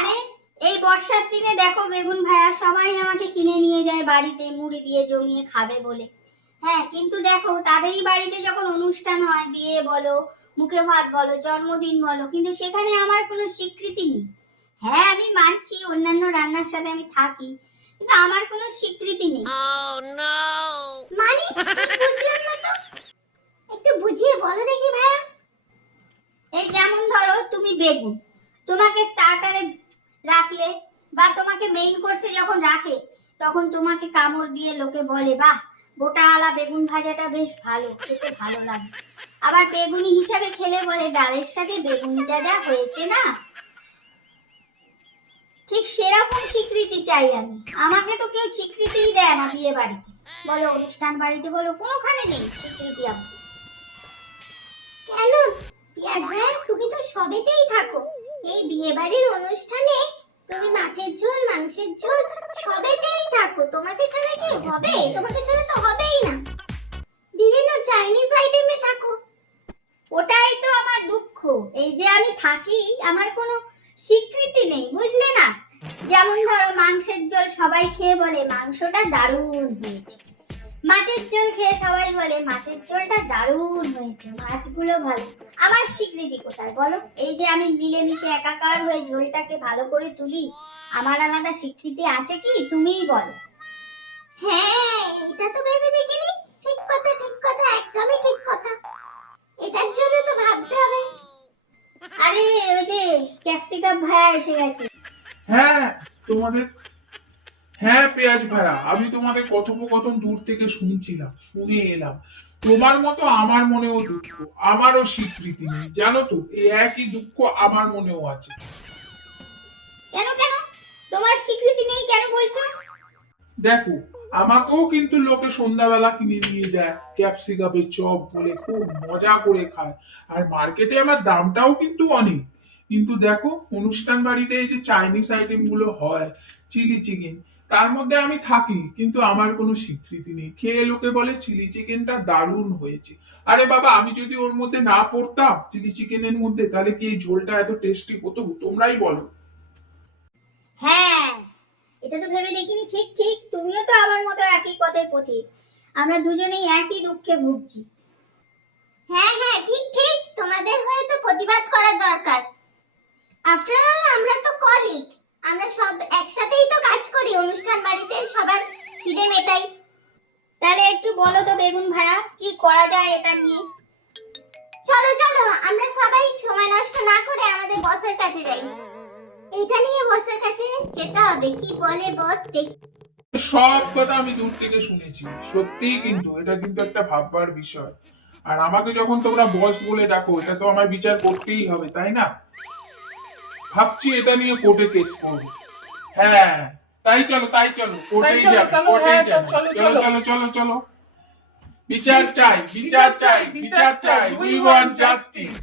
আরে এই বর্ষার দিনে দেখো বেগুন ভায়া সবাই আমাকে কিনে নিয়ে যায় বাড়িতে মুড়ি দিয়ে জমিয়ে খাবে বলে। হ্যাঁ, কিন্তু দেখো তাদেরই বাড়িতে যখন অনুষ্ঠান হয়, বিয়ে বলো, মুখে ভাত বলো, জন্মদিন বলো, কিন্তু সেখানে আমার কোনো স্বীকৃতি নেই। হ্যাঁ, আমি মানছি অন্যান্য রান্নার সাথে আমি থাকি, কিন্তু আমার কোনো স্বীকৃতি নেই। মানে বুঝলাম না তো, একটু বুঝিয়ে বলো দেখি ভাইয়া। এই যেমন ধরো তুমি বেগুন, তোমাকে স্টার্টারে রাখলে বা তোমাকে মেইন কোর্সে যখন রাখে, তখন তোমাকে কামড় দিয়ে লোকে বলে বাহ, গোটাওয়ালা বেগুন ভাজাটা বেশ ভালো, খেতে ভালো লাগে। আবার বেগুনি হিসাবে খেলে বলে ডালের সাথে বেগুনিটা যা হয়েছে না। ঠিক সেরকম স্বীকৃতি চাই আমি। আমাকে তো কেউ স্বীকৃতিই দেয় না, বিয়ে বাড়িতে বলো, অনুষ্ঠান বাড়িতে বলো, কোনোখানে নেই স্বীকৃতি আমার। কেন পিয়াজ ভাই, তুমি তো সবেতেই থাকো। এই বিয়ে বাড়ির অনুষ্ঠানে তুমি মাছের ঝোল, মাংসের ঝোল সবেতেই থাকো। তোমাকে ছাড়া কি হবে? তোমাকে ছাড়া তো হবেই না। বিভিন্ন চাইনিজ আইটেমে থাকো। ওটাই তো আমার দুঃখ, এই যে আমি থাকি, আমার কোনো স্বীকৃতি নেই, বুঝলে না? যেমন ধরো মাংসের ঝোল সবাই খেয়ে বলে মাংসটা দারুণ হয়েছে, মাছের ঝোল খেয়ে সবাই বলে মাছের ঝোলটা দারুণ হয়েছে, মাছগুলো ভালো। আমার স্বীকৃতি কোথায় বলো? এই যে আমি মিলেমিশে একাকার হয়ে ঝোলটাকে ভালো করে তুলি, আমার আলাদা স্বীকৃতি আছে কি? তুমিই বলো। হ্যাঁ, এটা তো ভেবে দেখিনি। ঠিক কথা, ঠিক কথা, একদমই ঠিক কথা। এটার জন্য তো ভাবতে হবে। আরে ওই যে ক্যাপসিকাম ভাইয়া এসে গেছে। হ্যাঁ তোমাদের হ্যাঁ পেঁয়াজ ভাইয়া, আমি তোমাদের কথোপকথন দূর থেকে শুনছিলাম, শুনে এলাম। তোমার মতো আমার মনেও দুঃখ, আমারও স্বীকৃতি নেই, জানো তো? এই একই দুঃখ আমার মনেও আছে। কেন কেন তোমার স্বীকৃতি নেই কেন বলছো? দেখো, আমাকেও কিন্তু লোকে সন্ধ্যাবেলা কিনে নিয়ে যায় ক্যাপসিকামের চপ বলে, খুব মজা করে খায়। আর মার্কেটে আমার দামটাও কিন্তু অনেক। কিন্তু দেখো, অনুষ্ঠান বাড়িতে এই যে চাইনিজ আইটেম গুলো হয়, চিলি চিকেন, তার মধ্যে আমি থাকি, কিন্তু আমার কোনো স্বীকৃতি নেই। খেয়ে লোকে বলে চিলি চিকেনটা দারুণ হয়েছে। আরে বাবা, আমি যদি ওর মধ্যে না পড়তাম চিলি চিকেনের মধ্যে, তাহলে কি এই ঝোলটা এত টেস্টি হতো? তোমরাই বলো। হ্যাঁ, এটা তো ভেবে দেখিনি। ঠিক ঠিক, তুমিও তো আমার মতো একই পথের পথিক। আমরা দুজনেই একই দুঃখে ভুগছি। হ্যাঁ হ্যাঁ, ঠিক ঠিক, তোমাদের হয়ে তো প্রতিবাদ করার দরকার। আফটার অল আমরা তো কলিগ, আমরা সব একসাথেই তো কাজ করি অনুষ্ঠান বাড়িতে, সবার খিদে মেটাই। তাহলে একটু বলো তো বেগুন ভাইয়া, কি করা যায় এটা নিয়ে? চলো চলো, আমরা সবাই সময় নষ্ট না করে আমাদের বসের কাছে যাই। এইটা নিয়ে বসের কাছে যেতে হবে, কি বলে বস দেখি। সব কথা আমি দূর থেকে শুনেছি, সত্যিই কিন্তু এটা কিন্তু একটা ভাববার বিষয়। আর আমাকে যখন তোমরা বস বলে ডাকো, এটা তো আমার বিচার করতেই হবে, তাই না? ভাবছি এটা নিয়ে কোর্টে কেস করব। হ্যাঁ, তাই চলো কোর্টেই যাবে, কোর্টেই যাবে। চলো চলো চলো চলো। বিচার চাই, বিচার চাই, বিচার চাই, উই ওয়ান্ট জাস্টিস।